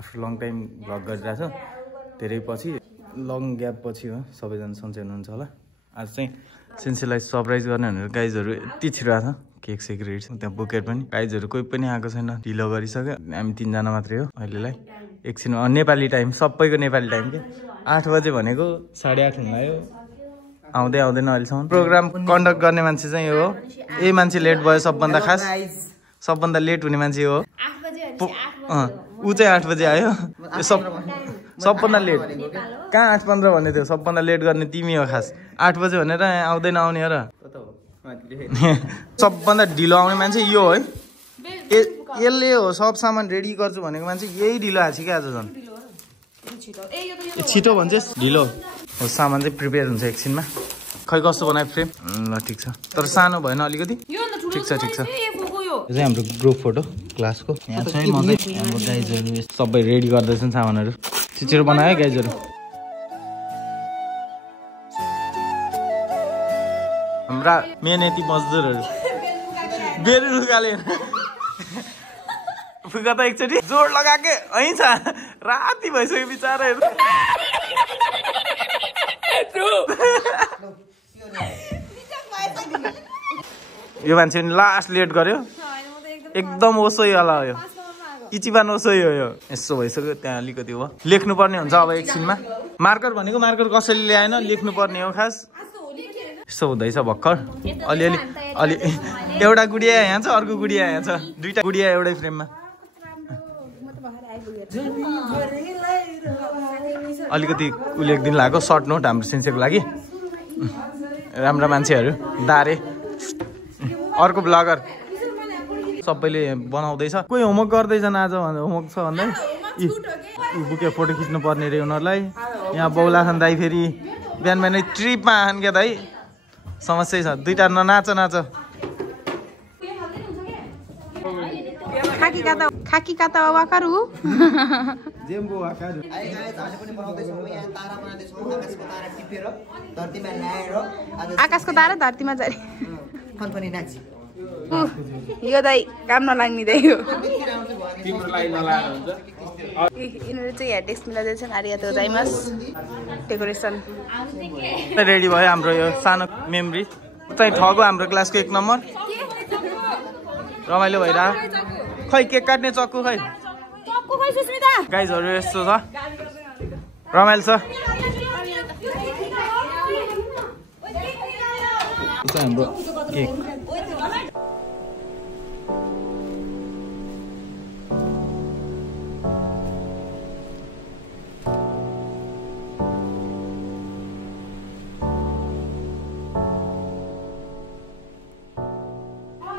After long time vlog गरिरहेको छु धेरै पछि लङ ग्याप पछि हो सबैजना सन्चै हुनुहुन्छ होला आज चाहिँ सेन्सीलाई सरप्राइज गर्ने भनेर गाइजहरू यति छिटो आएको छ केक सेक रेडी छ त्यहाँ बुकेट पनि गाइजहरू कोही पनि आएको छैन ढिलो गरिसक्यो हामी 3 जना मात्रै हो अहिलेलाई एकछिन नेपाली टाइम सबैको नेपाली टाइम के 8 बजे भनेको 8:30 हुन लाग्यो आउँदै आउँदैन अहिलेसम्म प्रोग्राम कन्डक्ट गर्ने मान्छे चाहिँ हो यही मान्छे लेट भयो सबभन्दा खास सबभन्दा लेट हुने मान्छे हो 8 बजे ऊ चाहिँ 8 बजे आयो सबभन्दा लेट कहाँ 8:15 भन्ने थियो सबभन्दा लेट गर्ने तिमी हो खास 8 बजे भनेर आउँदैन आउने हो र सबभन्दा ढिलो आउने मान्छे यो है यसले हो सब सामान रेडी गर्छु भनेको मान्छे यही ढिलो आएको छ क्या आज झन् छिटो भन्छस् ढिलो हो सामान चाहिँ प्रिपेयर हुन्छ एकछिनमा खै कस्तो बनायो फ्रेम ल ठिक छ तर सानो भएन अलिकति ठिक छ यो चाहिँ हाम्रो ग्रुप फोटो क्लासको यहाँ चाहिँ म चाहिँ हाम्रो गाइजहरू सबै रेडी गर्दैछन् सामानहरू छिटो बनायो है गाइजहरू हाम्रा मेहनती मजदुरहरू बेरी लुगाले फुका त एकचोटि जोड लगाके है छ राति भइसक्यो बिचाराहरू यो मान्छे पनि लास्ट लेट गर्यो एकदम ओसै होला यो इचिबान ओसै हो यो यसो भइसक्यो त्यहाँ अलिकति हो लेख्नु पर्ने हुन्छ अब एकछिनमा मार्कर भनेको मार्कर कसैले ल्याएन लेख्नु पर्ने हो खास यस्तो हुँदैछ भर्खर अलिअलि अलि एउटा गुडिया यहाँ छ अर्को गुडिया यहाँ छ दुईटा गुडिया एउटै फ्रेममा अलिकति उ लेखिदिनु लाग्यो सर्ट नोट हाम्रो सेन्सेको लागि राम्रा मान्छेहरू दारे अर्को ब्लगर सबैले बनाउँदैछ कोही होमवर्क गर्दैछन् आज होमवर्क छ भन्दै बुके फोटो खिच्नु पर्ने रे उनीहरूलाई यहाँ बौला छन् दाइ फेरि बिहान बिहानै ट्रिपमा आछन् क्या दाइ समस्या छ दुईटा नाच खाकी काता वाकारू जेम्बो वाकारू आकाशको तारा धरतीमा झरे पनि नाच यो दाइ काम नलाग्ने दाइ हो यिनीहरू चाहिँ यहाँ डेस्क मिलाउँदैछन् आर्यातो जाइमास डेकोरेसन रेडी भयो हाम्रो यो सानो मेमोरी चाहिँ ठगो हाम्रो क्लासको 1 नम्बर रमाइलो भइरह खै केक काट्ने चक्कु खै गाइजहरू यस्तो छ रमाइलो छ हाम्रो केक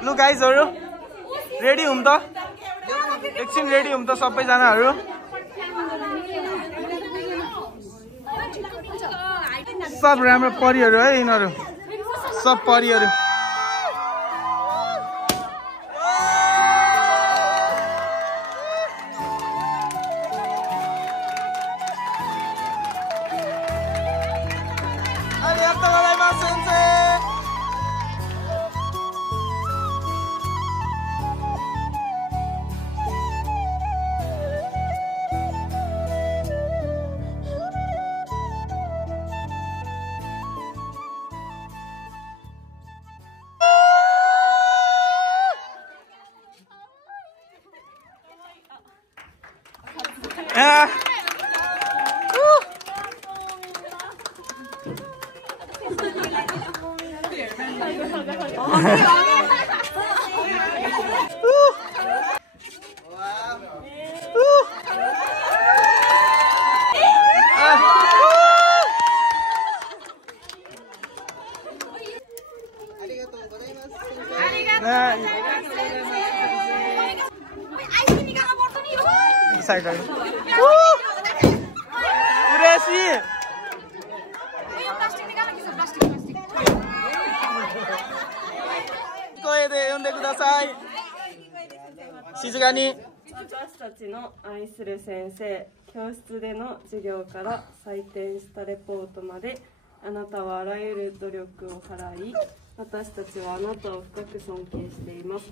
लु गाइजहरू रेडी हुम त एकछिन रेडी हुम त सबैजनाहरू सब राम्रो परिहरू है यिनीहरू सब परिहरू私たちの愛する先生、教室での授業から採点したレポートまで、あなたはあらゆる努力を払い、私たちはあなたを深く尊敬しています。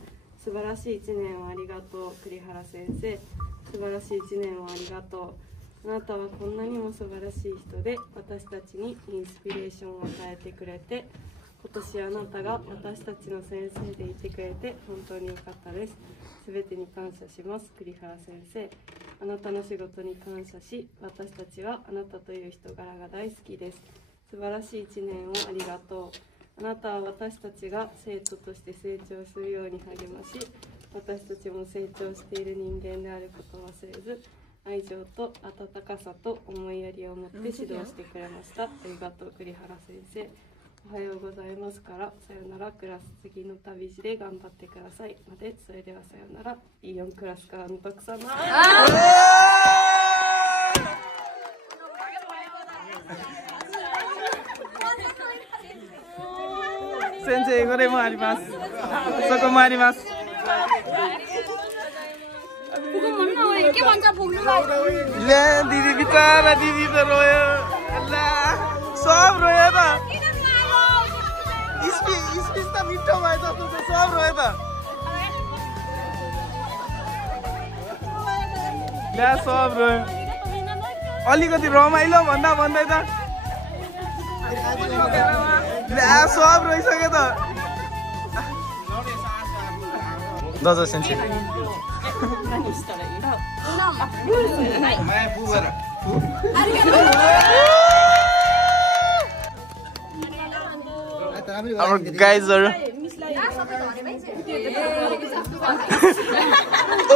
素晴らしい1年をありがとう、栗原先生。素晴らしい1年をありがとう。あなたはこんなにも素晴らしい人で、私たちにインスピレーションを与えてくれて、今年あなたが私たちの先生でいてくれて本当に良かったです。すべてに感謝します。栗原先生、あなたの仕事に感謝し、私たちはあなたという人柄が大好きです。素晴らしい1年をありがとう。あなたは私たちが生徒として成長するように励まし、私たちも成長している人間であることを忘れず、愛情と温かさと思いやりを持って指導してくれました。ありがとう栗原先生。おはようございますからさよならクラス、次の旅路で頑張ってくださいまで。それではさよなら。E4クラスからの徳様。先生これもあります。そこもあります。 के भन्छ पुग्नुलाई ले दिदी बिचारा दिदी त रोयो ला सब रोयो त स्पिच त मिठो भयो जस्तो त सब रोयो त ला सब रोयो अलिकति रमाइलो भन्दा भन्दै त ला सब रोइसक्यो त दज सेन्से 何したらいいの？ Our guys are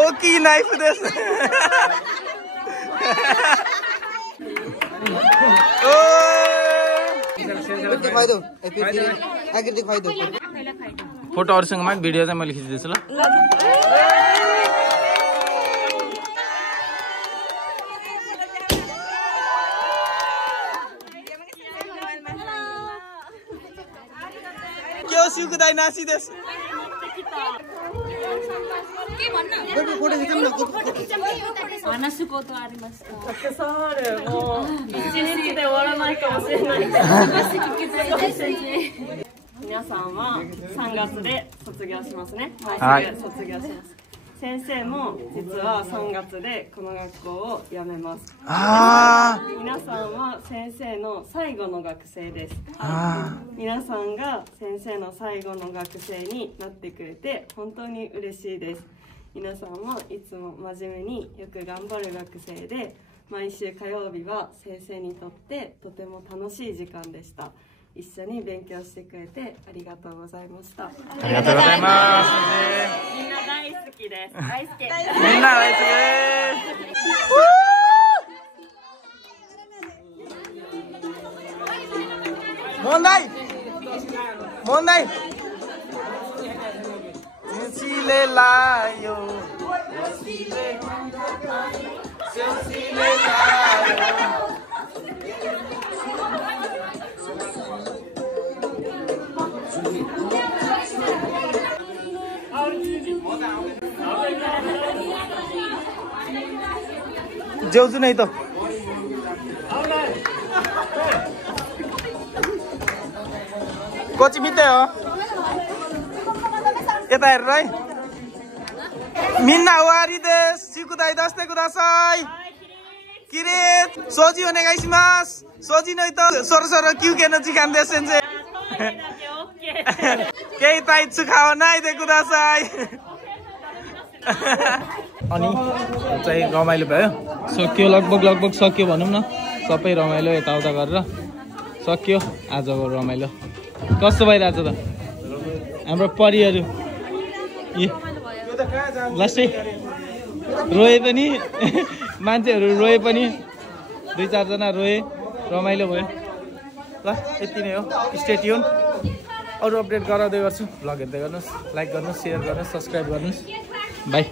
okay knife this. Photo अरूसँग मात्र भिडियो चाहिँ मैले खिचिदिन्छु ल Sukudai nasi desu.皆さんは3月で卒業しますね。はい、卒業します。先生も実は3月でこの学校を辞めます。皆さんは先生の最後の学生です。皆さんが先生の最後の学生になってくれて本当に嬉しいです。皆さんもいつも真面目によく頑張る学生で、毎週火曜日は先生にとってとても楽しい時間でした。一緒に勉強してくれてありがとうございました。ありがとうございます。みんな大好きです。大好き。みんな大好きです。問題。問題。Sile layo. Sile layo. जाउँछु नै त कोची मित्तै हो यता हेरेर है मिन्ना वारी देश सिकुदाई दस्ते कुदासाई किरेत सोजी ओने गाइसिमास सोजी नै त सोरो सोरो क्युके नो चिकान देश सेन्से केही ताइत्सु खाओ नाइ दे कुदासाई अनि चाहिँ रमाइलो भयो सकियो लगभग सकियो भनौँ न सबै रमाइलो यताउता गरेर सकियो आजको रमाइलो कस्तो भइरहेछ त हाम्रो परिहरू लास्टै रोए पनि मान्छेहरू रोए पनि 2-4 जना रोए रमाइलो भयो ल यति नै हो स्टे ट्युन अरु अपडेट गराउँदै गर्छु भ्लग हेर्दै गर्नुस् लाइक गर्नुस् शेयर गर्नुस् सब्स्क्राइब गर्नुस् बाइ